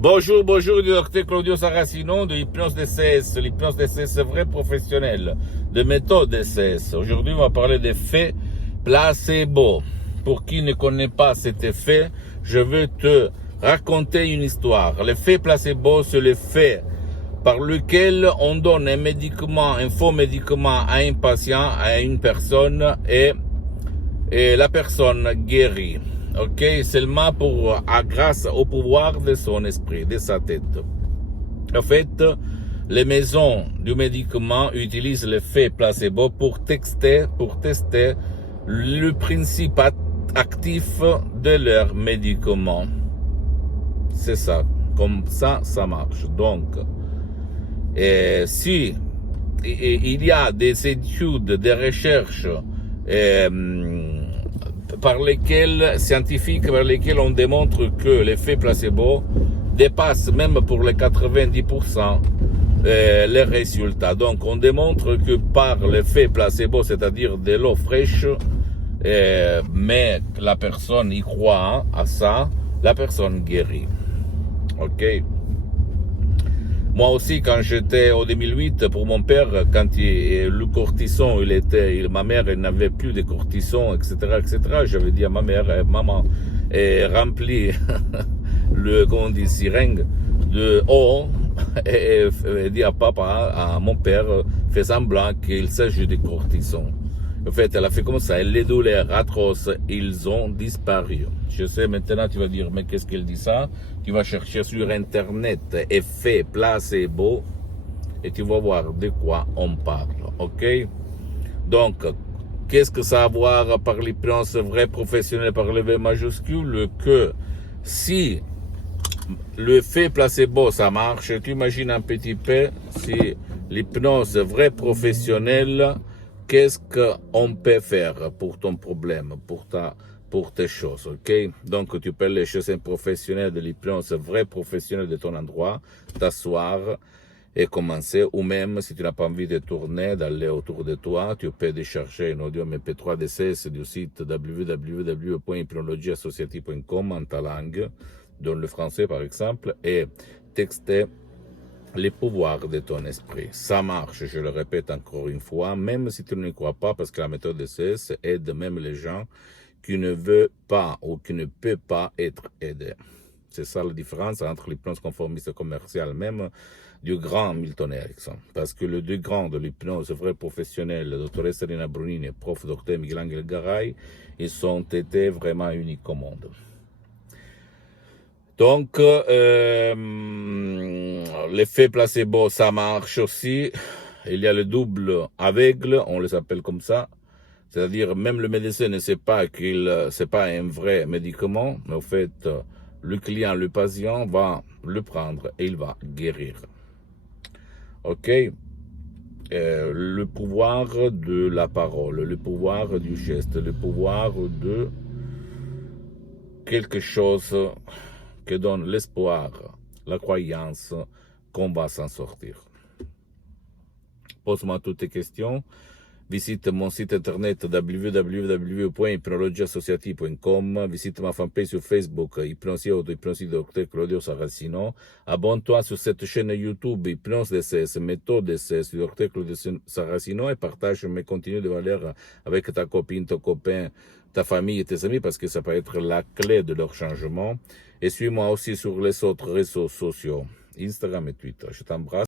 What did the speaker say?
Bonjour, bonjour, du docteur Claudio Saracino de l'hypnose DCS, l'hypnose DCS vrai professionnel, de méthode DCS. Aujourd'hui, on va parler d'effet placebo. Pour qui ne connaît pas cet effet, je veux te raconter une histoire. L'effet placebo, c'est l'effet par lequel on donne un médicament, un faux médicament à un patient, à une personne et la personne guérit. Ok, seulement grâce au pouvoir de son esprit, de sa tête. En fait, les maisons du médicament utilisent l'effet placebo pour tester le principe actif de leur médicament. C'est ça, comme ça marche. Donc, si il y a des études, des recherches scientifiques par lesquelles on démontre que l'effet placebo dépasse même pour les 90% les résultats. Donc on démontre que par l'effet placebo, c'est-à-dire de l'eau fraîche, mais la personne y croit à ça, la personne guérit. Ok. Moi aussi, quand j'étais au 2008, pour mon père, quand le cortisone, ma mère, elle n'avait plus de cortisone, etc., j'avais dit à ma mère, maman, remplis comment on dit, seringue de eau, et dit à papa, à mon père, fais semblant qu'il s'agit de cortisone. En fait, elle a fait comme ça, et les douleurs atroces, ils ont disparu. Je sais, maintenant, tu vas dire, mais qu'est-ce qu'elle dit ça? Tu vas chercher sur Internet, effet placebo, et tu vas voir de quoi on parle, ok? Donc, qu'est-ce que ça a à voir par l'hypnose vrai professionnel par le V majuscule? Que si l'effet placebo, ça marche, tu imagines un petit peu si l'hypnose vrai professionnel, qu'est-ce qu'on peut faire pour ton problème, pour tes choses, ok? Donc, tu peux aller chez un professionnel de l'hypnose, vrai professionnel de ton endroit, t'asseoir et commencer, ou même, si tu n'as pas envie de tourner, d'aller autour de toi, tu peux décharger un audio MP3 DCS du site www.hypnologieassociative.com en ta langue, dans le français par exemple, et texter les pouvoirs de ton esprit. Ça marche, je le répète encore une fois, même si tu ne crois pas, parce que la méthode DCS aide même les gens qui ne veulent pas ou qui ne peuvent pas être aidés. C'est ça la différence entre l'hypnose conformiste commerciale, même du grand Milton Erickson. Parce que les deux grands de l'hypnose vrai professionnel, le Dr. Serena Brunini et prof Dr. Miguel-Angel Garay, ils ont été vraiment uniques au monde. Donc, l'effet placebo, ça marche aussi. Il y a le double aveugle, on les appelle comme ça. C'est-à-dire, même le médecin ne sait pas c'est pas un vrai médicament, mais au fait, le client, le patient va le prendre et il va guérir. Ok? Le pouvoir de la parole, le pouvoir du geste, le pouvoir de quelque chose qui donne l'espoir, la croyance qu'on va s'en sortir. Pose-moi toutes tes questions. Visite mon site internet www.hypnologieassociative.com. Visite ma fanpage sur Facebook, Hypnosie Auto, Hypnosie Dr. Claudio Saracino. Abonne-toi sur cette chaîne YouTube, Hypnose DCS, méthode DCS, Dr. Claudio Saracino, et partage mes contenus de valeur avec ta copine, ton copain, ta famille et tes amis, parce que ça peut être la clé de leur changement. Et suis-moi aussi sur les autres réseaux sociaux, Instagram et Twitter. Je t'embrasse.